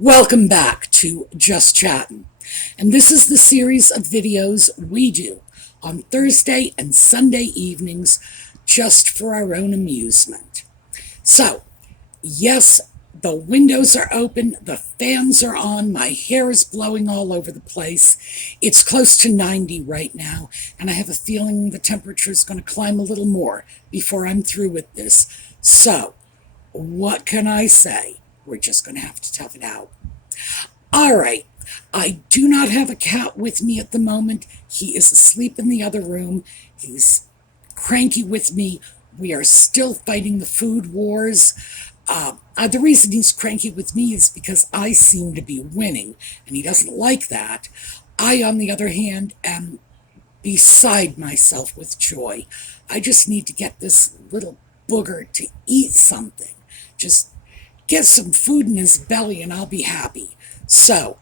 Welcome back to Just Chattin', and this is the series of videos we do on Thursday and Sunday evenings just for our own amusement. So, yes, the windows are open, the fans are on, my hair is blowing all over the place. It's close to 90 right now, and I have a feeling the temperature is going to climb a little more before I'm through with this. So, what can I say? We're just going to have to tough it out. All right, I do not have a cat with me at the moment. He is asleep in the other room. He's cranky with me. We are still fighting the food wars. The reason he's cranky with me is because I seem to be winning, and he doesn't like that. I, on the other hand, am beside myself with joy. I just need to get this little booger to eat something. Just get some food in his belly and I'll be happy. So,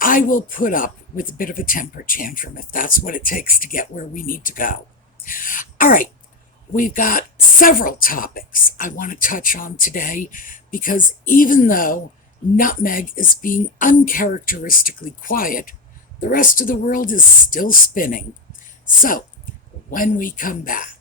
I will put up with a bit of a temper tantrum if that's what it takes to get where we need to go. All right, we've got several topics I want to touch on today because even though Nutmeg is being uncharacteristically quiet, the rest of the world is still spinning. So, when we come back.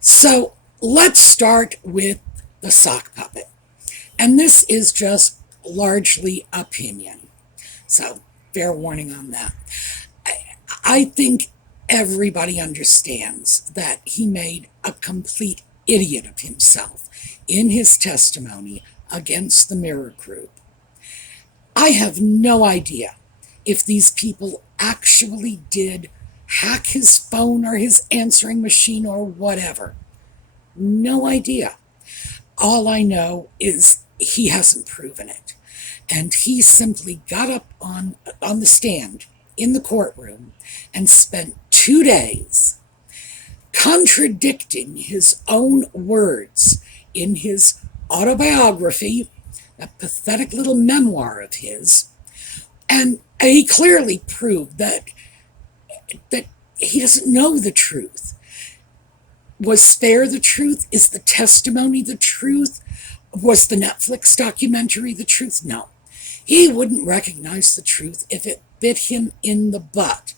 So let's start with the sock puppet. And this is just largely opinion. So fair warning on that. I think everybody understands that he made a complete idiot of himself in his testimony against the Mirror Group. I have no idea if these people actually did hack his phone or his answering machine or whatever. No idea. All I know is he hasn't proven it. And he simply got up on the stand in the courtroom and spent 2 days contradicting his own words in his autobiography, a pathetic little memoir of his. And he clearly proved that he doesn't know the truth. Was Spare the truth? Is the testimony the truth? Was the Netflix documentary the truth? No. He wouldn't recognize the truth if it bit him in the butt.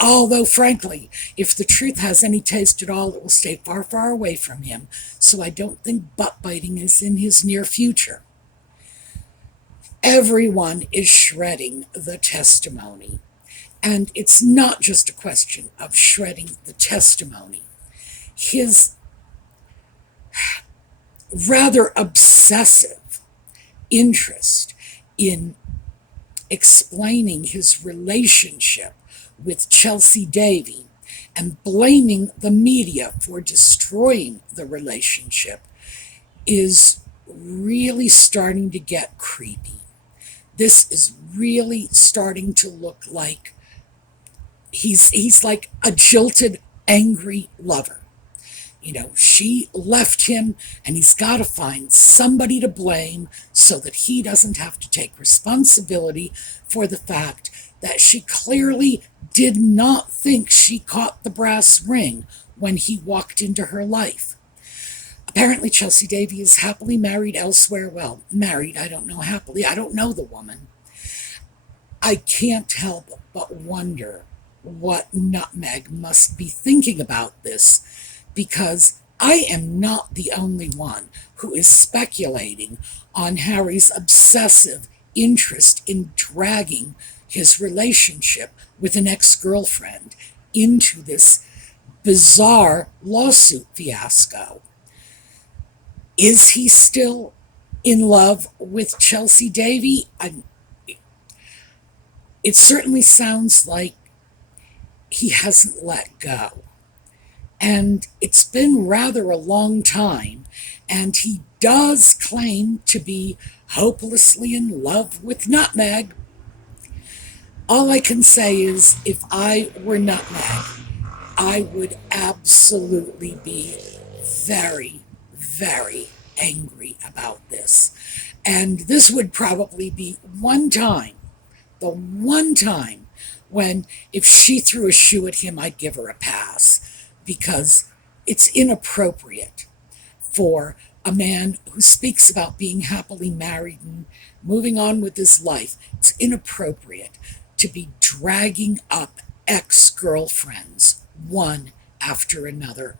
Although, frankly, if the truth has any taste at all, it will stay far, far away from him. So I don't think butt biting is in his near future. Everyone is shredding the testimony. And it's not just a question of shredding the testimony. His rather obsessive interest in explaining his relationship with Chelsy Davy and blaming the media for destroying the relationship is really starting to get creepy. This is really starting to look like he's like a jilted, angry lover. You know, she left him and he's got to find somebody to blame so that he doesn't have to take responsibility for the fact that she clearly did not think she caught the brass ring when he walked into her life. Apparently Chelsy Davy is happily married elsewhere. Well, married, I don't know happily. I don't know the woman. I can't help but wonder what Nutmeg must be thinking about this, because I am not the only one who is speculating on Harry's obsessive interest in dragging his relationship with an ex-girlfriend into this bizarre lawsuit fiasco. Is he still in love with Chelsy Davy? It certainly sounds like he hasn't let go. And it's been rather a long time, and he does claim to be hopelessly in love with Nutmeg. All I can say is, if I were Nutmeg, I would absolutely be very, very angry about this. And this would probably be the one time when if she threw a shoe at him, I'd give her a pass because it's inappropriate for a man who speaks about being happily married and moving on with his life. It's inappropriate to be dragging up ex-girlfriends one after another.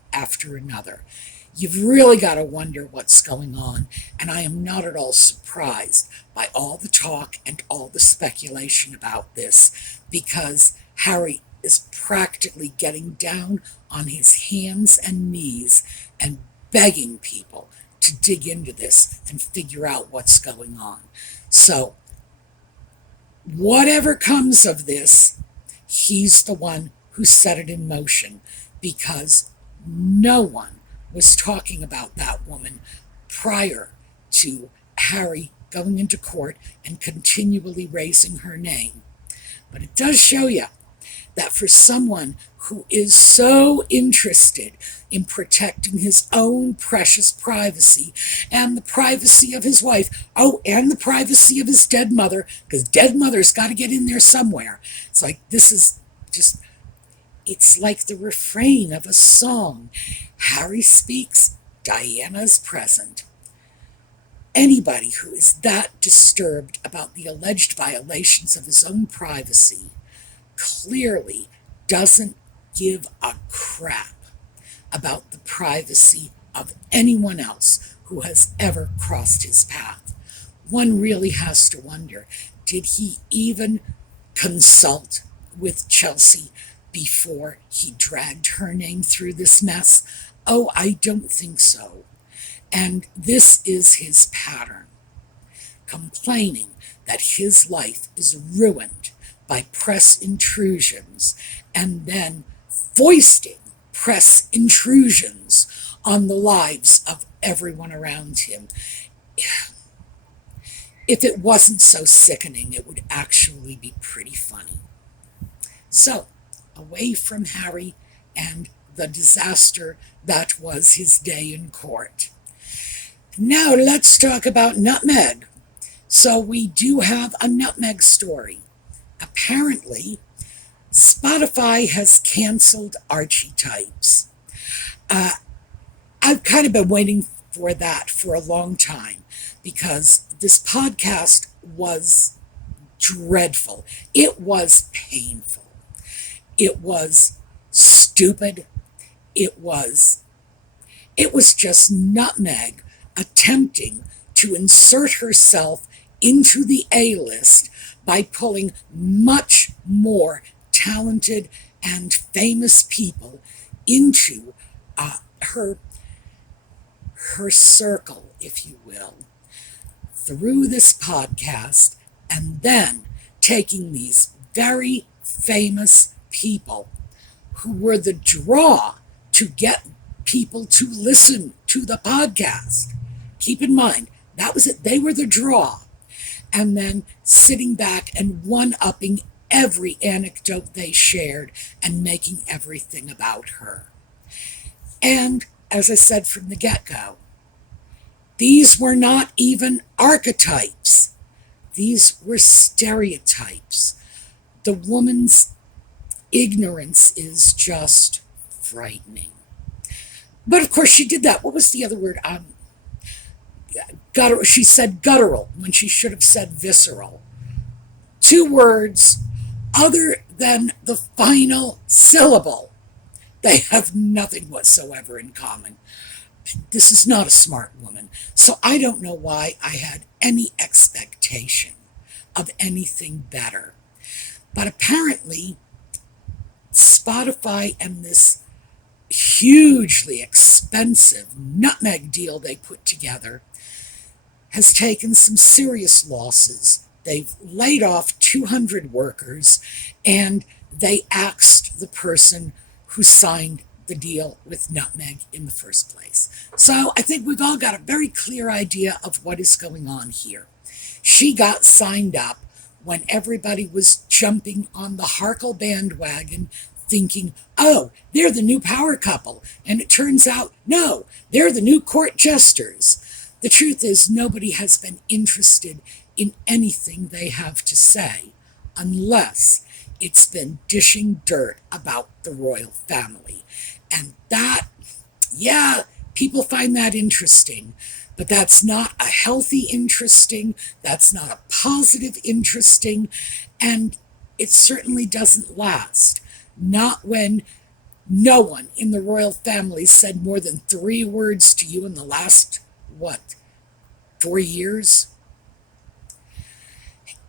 You've really got to wonder what's going on, and I am not at all surprised by all the talk and all the speculation about this, because Harry is practically getting down on his hands and knees and begging people to dig into this and figure out what's going on. So, whatever comes of this, he's the one who set it in motion, because no one was talking about that woman prior to Harry going into court and continually raising her name. But it does show you that for someone who is so interested in protecting his own precious privacy and the privacy of his wife, oh, and the privacy of his dead mother, because dead mother's got to get in there somewhere. It's like, this is just, it's like the refrain of a song. Harry speaks, Diana's present. Anybody who is that disturbed about the alleged violations of his own privacy clearly doesn't give a crap about the privacy of anyone else who has ever crossed his path. One really has to wonder, did he even consult with Chelsy before he dragged her name through this mess? Oh, I don't think so. And this is his pattern, complaining that his life is ruined by press intrusions and then foisting press intrusions on the lives of everyone around him. If it wasn't so sickening, it would actually be pretty funny. So, away from Harry and the disaster that was his day in court. Now let's talk about Nutmeg. So we do have a Nutmeg story. Apparently, Spotify has canceled Archetypes. I've kind of been waiting for that for a long time because this podcast was dreadful. It was painful. It was stupid. It was just Nutmeg attempting to insert herself into the A-list by pulling much more talented and famous people into her circle, if you will, through this podcast, and then taking these very famous people who were the draw to get people to listen to the podcast. Keep in mind, that was it. They were the draw. And then sitting back and one-upping every anecdote they shared and making everything about her. And as I said from the get-go, these were not even archetypes. These were stereotypes. The woman's ignorance is just frightening. But of course she did that. What was the other word? She said guttural when she should have said visceral. Two words other than the final syllable. They have nothing whatsoever in common. This is not a smart woman. So I don't know why I had any expectation of anything better. But apparently, Spotify and this hugely expensive Nutmeg deal they put together has taken some serious losses. They've laid off 200 workers, and they axed the person who signed the deal with Nutmeg in the first place. So I think we've all got a very clear idea of what is going on here. She got signed up when everybody was jumping on the Harkle bandwagon, thinking, oh, they're the new power couple. And it turns out, no, they're the new court jesters. The truth is, nobody has been interested in anything they have to say, unless it's been dishing dirt about the royal family. And that, yeah, people find that interesting. But that's not a healthy interesting, that's not a positive interesting, and it certainly doesn't last. Not when no one in the royal family said more than 3 words to you in the last, 4 years?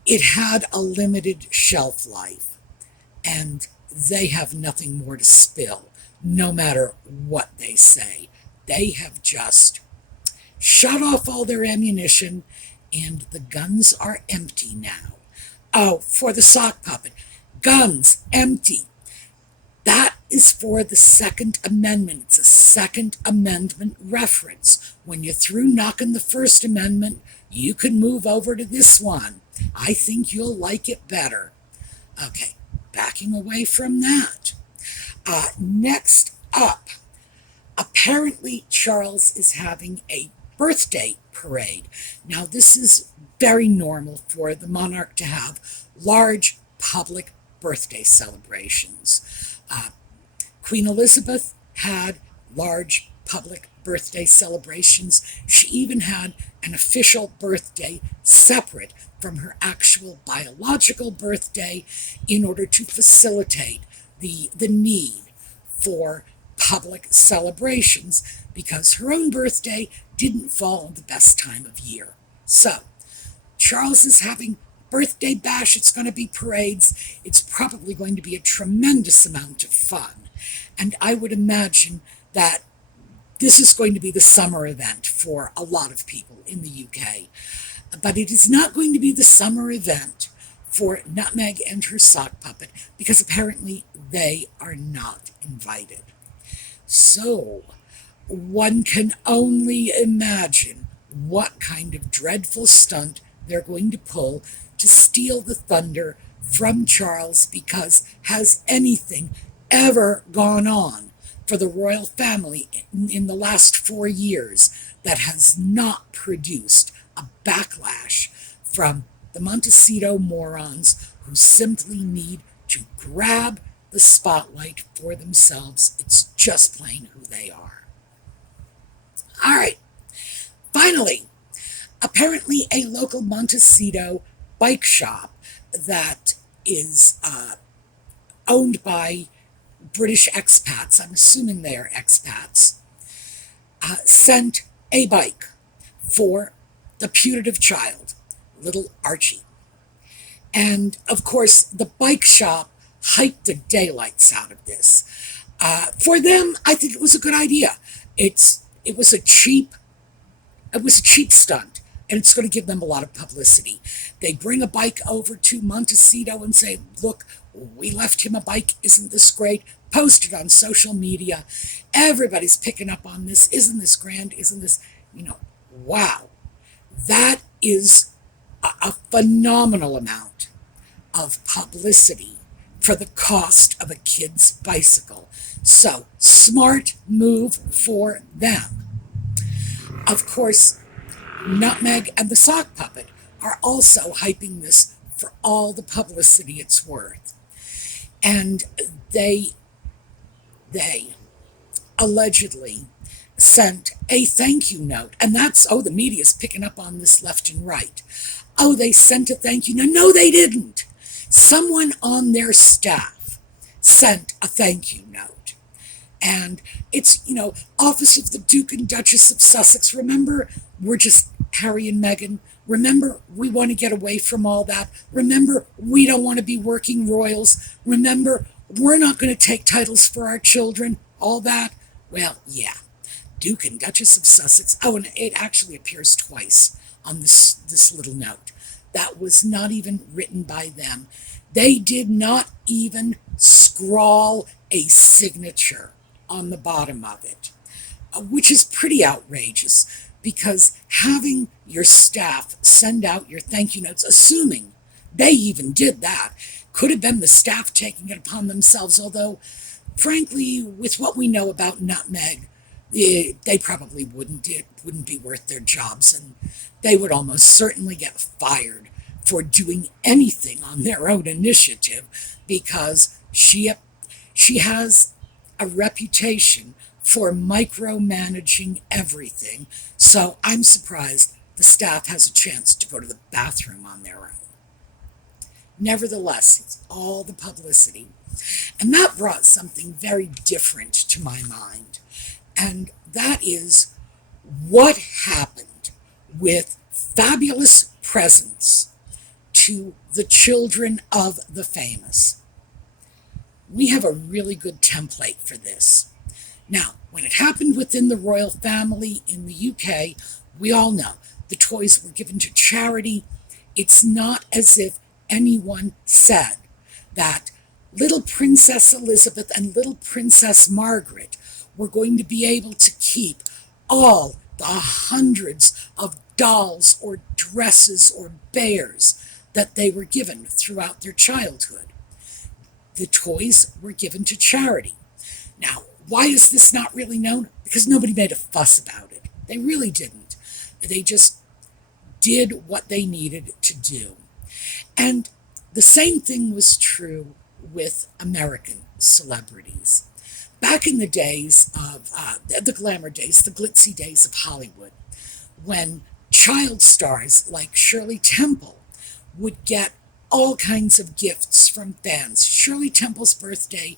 It had a limited shelf life, and they have nothing more to spill, no matter what they say. They have just shut off all their ammunition, and the guns are empty now. Oh, for the sock puppet. Guns empty. That is for the Second Amendment. It's a Second Amendment reference. When you're through knocking the First Amendment, you can move over to this one. I think you'll like it better. Okay, backing away from that. Next up, apparently Charles is having a birthday parade. Now, this is very normal for the monarch to have large public birthday celebrations. Queen Elizabeth had large public birthday celebrations. She even had an official birthday separate from her actual biological birthday in order to facilitate the need for public celebrations, because her own birthday didn't fall on the best time of year. So, Charles is having birthday bash. It's going to be parades. It's probably going to be a tremendous amount of fun. And I would imagine that this is going to be the summer event for a lot of people in the UK. But it is not going to be the summer event for Nutmeg and her sock puppet, because apparently they are not invited. So, one can only imagine what kind of dreadful stunt they're going to pull to steal the thunder from Charles, because has anything ever gone on for the royal family in the last 4 years that has not produced a backlash from the Montecito morons who simply need to grab the spotlight for themselves? It's just plain who they are. All right. Finally, apparently a local Montecito bike shop that is owned by British expats, I'm assuming they are expats, sent a bike for the putative child, little Archie. And, of course, the bike shop hyped the daylights out of this. For them, I think it was a good idea. It was a cheap stunt, and it's going to give them a lot of publicity. They bring a bike over to Montecito and say, look, we left him a bike. Isn't this great? Post it on social media. Everybody's picking up on this. Isn't this grand? Isn't this, wow. That is a phenomenal amount of publicity for the cost of a kid's bicycle. So, smart move for them. Of course, Nutmeg and the sock puppet are also hyping this for all the publicity it's worth. And they allegedly sent a thank you note. And that's, the media's picking up on this left and right. They sent a thank you note. No, they didn't. Someone on their staff sent a thank you note. And it's, Office of the Duke and Duchess of Sussex. Remember, we're just Harry and Meghan. Remember, we want to get away from all that. Remember, we don't want to be working royals. Remember, we're not going to take titles for our children. All that. Well, yeah. Duke and Duchess of Sussex. And it actually appears twice on this little note. That was not even written by them. They did not even scrawl a signature on the bottom of it, which is pretty outrageous, because having your staff send out your thank you notes, assuming they even did that, Could have been the staff taking it upon themselves, although, frankly, with what we know about Nutmeg, they probably wouldn't. It wouldn't be worth their jobs, and they would almost certainly get fired for doing anything on their own initiative, because she has a reputation for micromanaging everything. So I'm surprised the staff has a chance to go to the bathroom on their own. Nevertheless, it's all the publicity. And that brought something very different to my mind. And that is what happened with fabulous presents to the children of the famous. We have a really good template for this. Now, when it happened within the royal family in the UK, we all know the toys were given to charity. It's not as if anyone said that little Princess Elizabeth and little Princess Margaret were going to be able to keep all the hundreds of dolls or dresses or bears that they were given throughout their childhood. The toys were given to charity. Now, why is this not really known? Because nobody made a fuss about it. They really didn't. They just did what they needed to do. And the same thing was true with American celebrities. Back in the days of the glamour days, the glitzy days of Hollywood, when child stars like Shirley Temple would get all kinds of gifts from fans. Shirley Temple's birthday,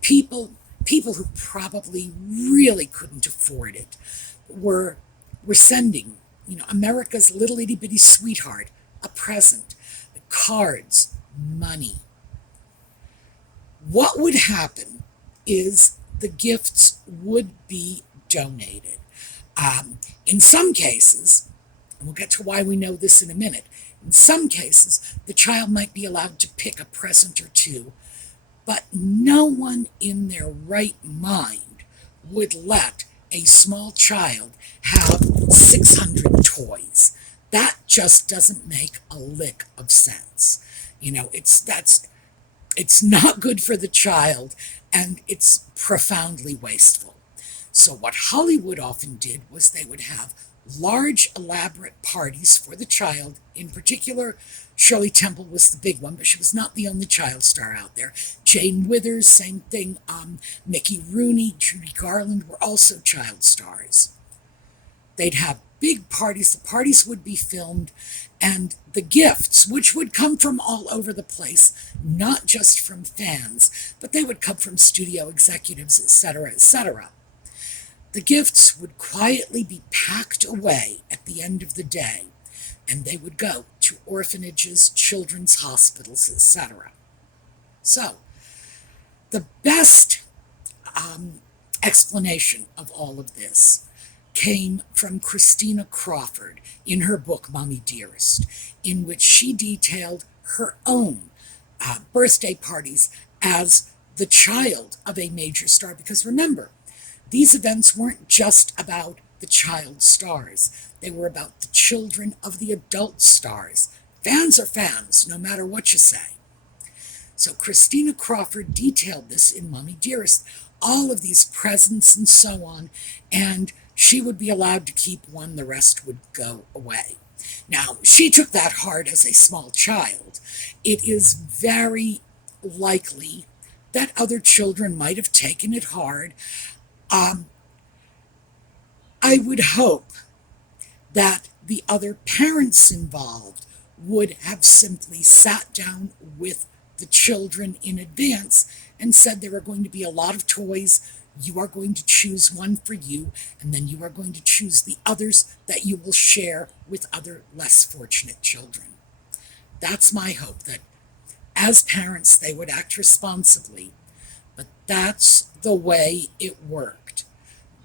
people who probably really couldn't afford it were sending, America's little itty bitty sweetheart a present, cards, money. What would happen is the gifts would be donated. In some cases, and we'll get to why we know this in a minute, in some cases, the child might be allowed to pick a present or two, but no one in their right mind would let a small child have 600 toys. That just doesn't make a lick of sense. It's not good for the child, and it's profoundly wasteful. So what Hollywood often did was they would have large, elaborate parties for the child. In particular, Shirley Temple was the big one, but she was not the only child star out there. Jane Withers, same thing. Mickey Rooney, Judy Garland were also child stars. They'd have big parties. The parties would be filmed, and the gifts, which would come from all over the place, not just from fans, but they would come from studio executives, etc., etc. The gifts would quietly be packed away at the end of the day, and they would go to orphanages, children's hospitals, etc. So, the best explanation of all of this came from Christina Crawford in her book, Mommy Dearest, in which she detailed her own birthday parties as the child of a major star. Because remember, these events weren't just about the child stars. They were about the children of the adult stars. Fans are fans, no matter what you say. So Christina Crawford detailed this in Mommy Dearest, all of these presents and so on, and she would be allowed to keep one, the rest would go away. Now, she took that hard as a small child. It is very likely that other children might have taken it hard. I would hope that the other parents involved would have simply sat down with the children in advance and said there are going to be a lot of toys. You are going to choose one for you, and then you are going to choose the others that you will share with other less fortunate children. That's my hope, that as parents they would act responsibly, but that's the way it worked.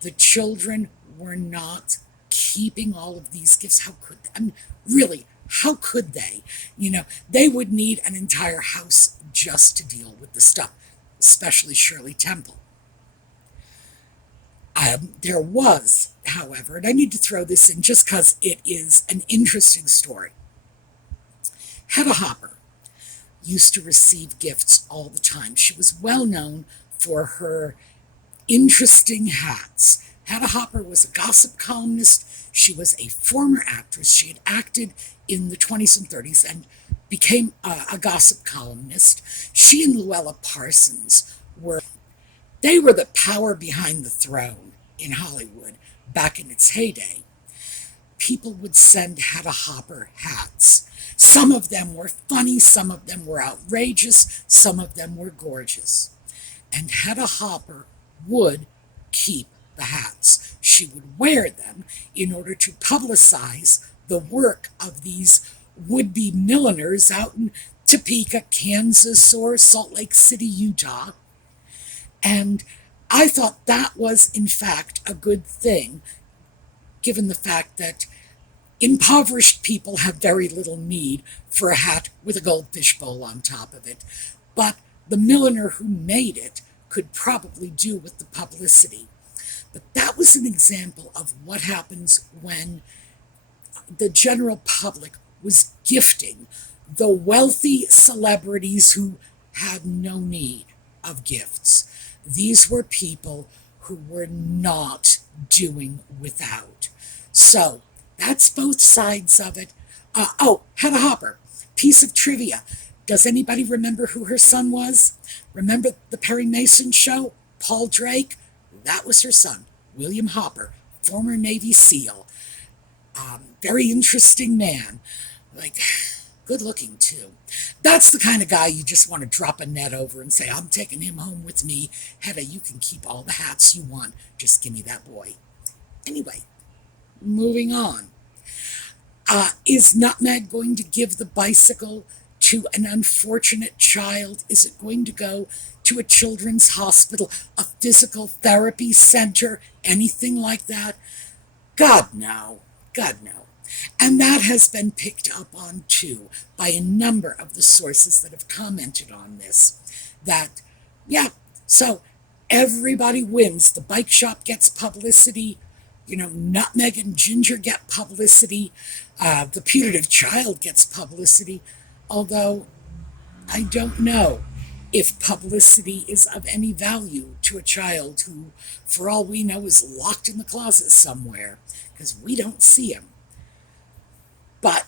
The children were not keeping all of these gifts. How could they? I mean, really, how could they? They would need an entire house just to deal with the stuff, especially Shirley Temple. There was, however, and I need to throw this in just because it is an interesting story, Hedda Hopper used to receive gifts all the time. She was well known for her interesting hats. Hedda Hopper was a gossip columnist. She was a former actress. She had acted in the 20s and 30s and became a gossip columnist. She and Luella Parsons they were the power behind the throne in Hollywood back in its heyday. People would send Hedda Hopper hats. Some of them were funny, some of them were outrageous, some of them were gorgeous. And Hedda Hopper would keep the hats. She would wear them in order to publicize the work of these would-be milliners out in Topeka, Kansas, or Salt Lake City, Utah. And I thought that was, in fact, a good thing, given the fact that impoverished people have very little need for a hat with a goldfish bowl on top of it. But the milliner who made it could probably do with the publicity. But that was an example of what happens when the general public was gifting the wealthy celebrities who had no need of gifts. These were people who were not doing without. So that's both sides of it. Hedda Hopper, piece of trivia. Does anybody remember who her son was? Remember the Perry Mason show? Paul Drake? That was her son, William Hopper, former Navy SEAL. Very interesting man. Like, good looking too. That's the kind of guy you just want to drop a net over and say, I'm taking him home with me. Hedda, you can keep all the hats you want. Just give me that boy. Anyway, moving on. Is Nutmeg going to give the bicycle to an unfortunate child? Is it going to go to a children's hospital, a physical therapy center, anything like that? God, no. God, no. And that has been picked up on, too, by a number of the sources that have commented on this. That, yeah, so everybody wins. The bike shop gets publicity. Nutmeg and Ginger get publicity. The putative child gets publicity. Although, I don't know if publicity is of any value to a child who, for all we know, is locked in the closet somewhere, because we don't see him. But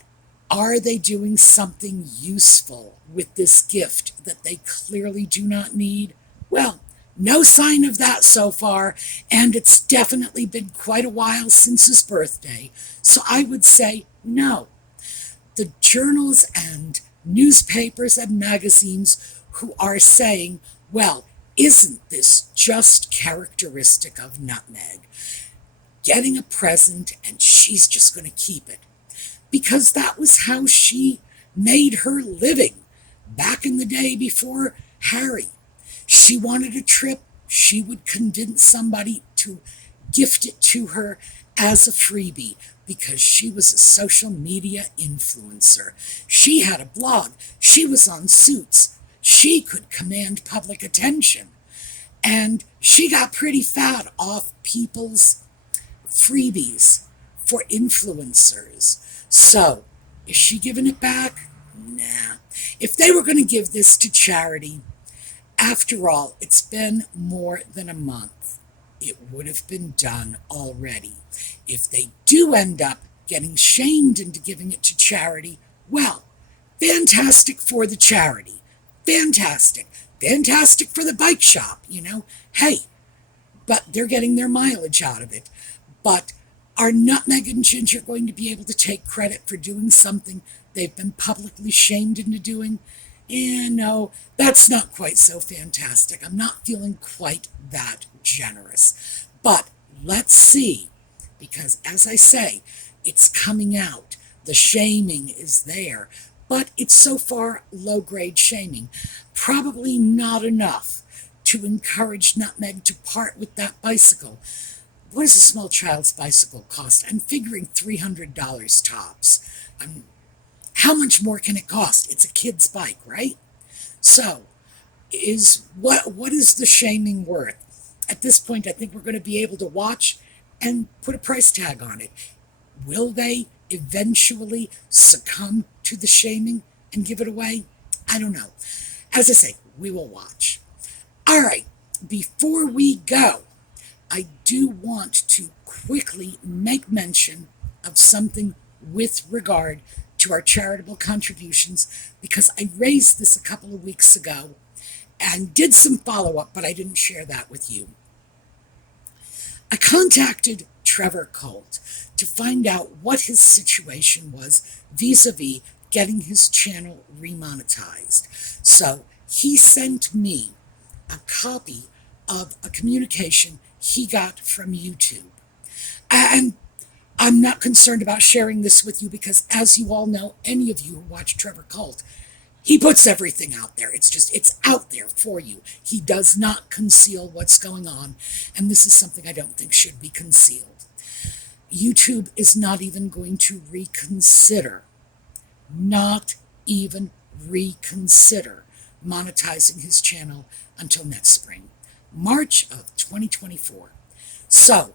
are they doing something useful with this gift that they clearly do not need? Well, no sign of that so far, and it's definitely been quite a while since his birthday, so I would say no. The journals and newspapers and magazines who are saying, well, isn't this just characteristic of Nutmeg? Getting a present and she's just going to keep it. Because that was how she made her living back in the day before Harry. She wanted a trip, she would convince somebody to gift it to her as a freebie because she was a social media influencer. She had a blog, she was on Suits, she could command public attention, and she got pretty fat off people's freebies for influencers. So, is she giving it back? Nah. If they were going to give this to charity, after all, it's been more than a month. It would have been done already. If they do end up getting shamed into giving it to charity, well, fantastic for the charity. Fantastic. Fantastic for the bike shop, Hey, but they're getting their mileage out of it. But are Nutmeg and Ginger going to be able to take credit for doing something they've been publicly shamed into doing? No, that's not quite so fantastic. I'm not feeling quite that generous. But let's see, because as I say, it's coming out. The shaming is there, but it's so far low-grade shaming. Probably not enough to encourage Nutmeg to part with that bicycle. What does a small child's bicycle cost? I'm figuring $300 tops. How much more can it cost? It's a kid's bike, right? So, what is the shaming worth? At this point, I think we're going to be able to watch and put a price tag on it. Will they eventually succumb to the shaming and give it away? I don't know. As I say, we will watch. All right, before we go, I do want to quickly make mention of something with regard to our charitable contributions, because I raised this a couple of weeks ago and did some follow-up, but I didn't share that with you. I contacted Trevor Colt to find out what his situation was vis-a-vis getting his channel remonetized. So he sent me a copy of a communication he got from YouTube. And I'm not concerned about sharing this with you because, as you all know, any of you who watch Trevor Colt, he puts everything out there. It's out there for you. He does not conceal what's going on, and this is something I don't think should be concealed. YouTube is not even going to not even reconsider monetizing his channel until next spring, March of 2024. So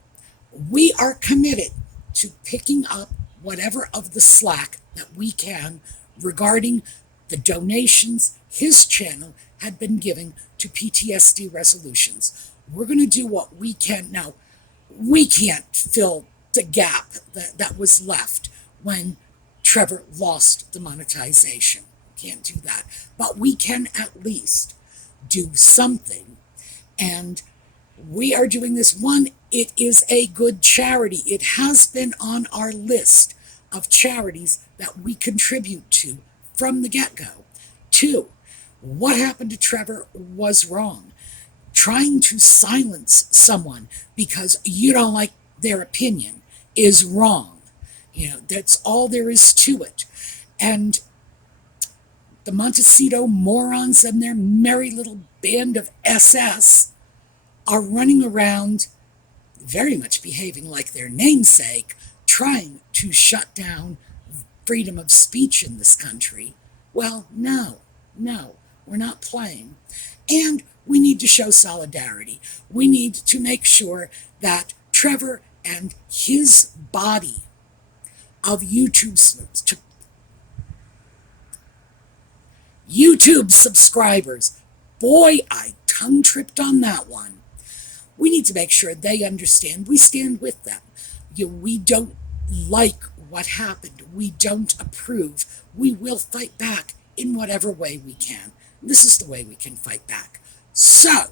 we are committed to picking up whatever of the slack that we can regarding the donations his channel had been giving to PTSD resolutions. We're going to do what we can. Now, we can't fill the gap that was left when Trevor lost the monetization. Can't do that. But we can at least do something. And we are doing this. One, it is a good charity. It has been on our list of charities that we contribute to from the get-go. Two, what happened to Trevor was wrong. Trying to silence someone because you don't like their opinion is wrong. That's all there is to it. And the Montecito morons and their merry little band of SS are running around, very much behaving like their namesake, trying to shut down freedom of speech in this country. Well, no, we're not playing. And we need to show solidarity. We need to make sure that Trevor and his body of YouTube subscribers, boy, I tongue tripped on that one. We need to make sure they understand we stand with them. We don't like what happened. We don't approve. We will fight back in whatever way we can. This is the way we can fight back. So,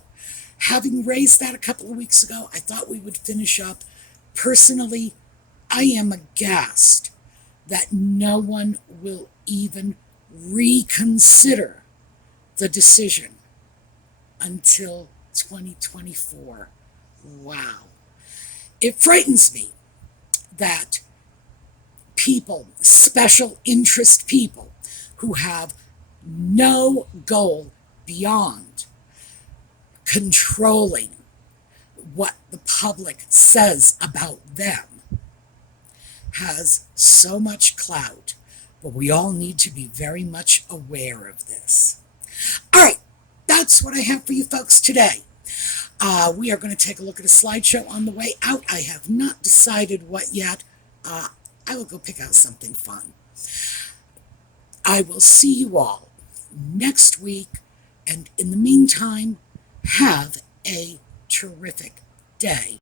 having raised that a couple of weeks ago, I thought we would finish up. Personally, I am aghast that no one will even reconsider the decision until 2024. Wow. It frightens me that people, special interest people, who have no goal beyond controlling what the public says about them, has so much clout. But we all need to be very much aware of this. All right, that's what I have for you folks today. We are going to take a look at a slideshow on the way out. I have not decided what yet. I will go pick out something fun. I will see you all next week. And in the meantime, have a terrific day.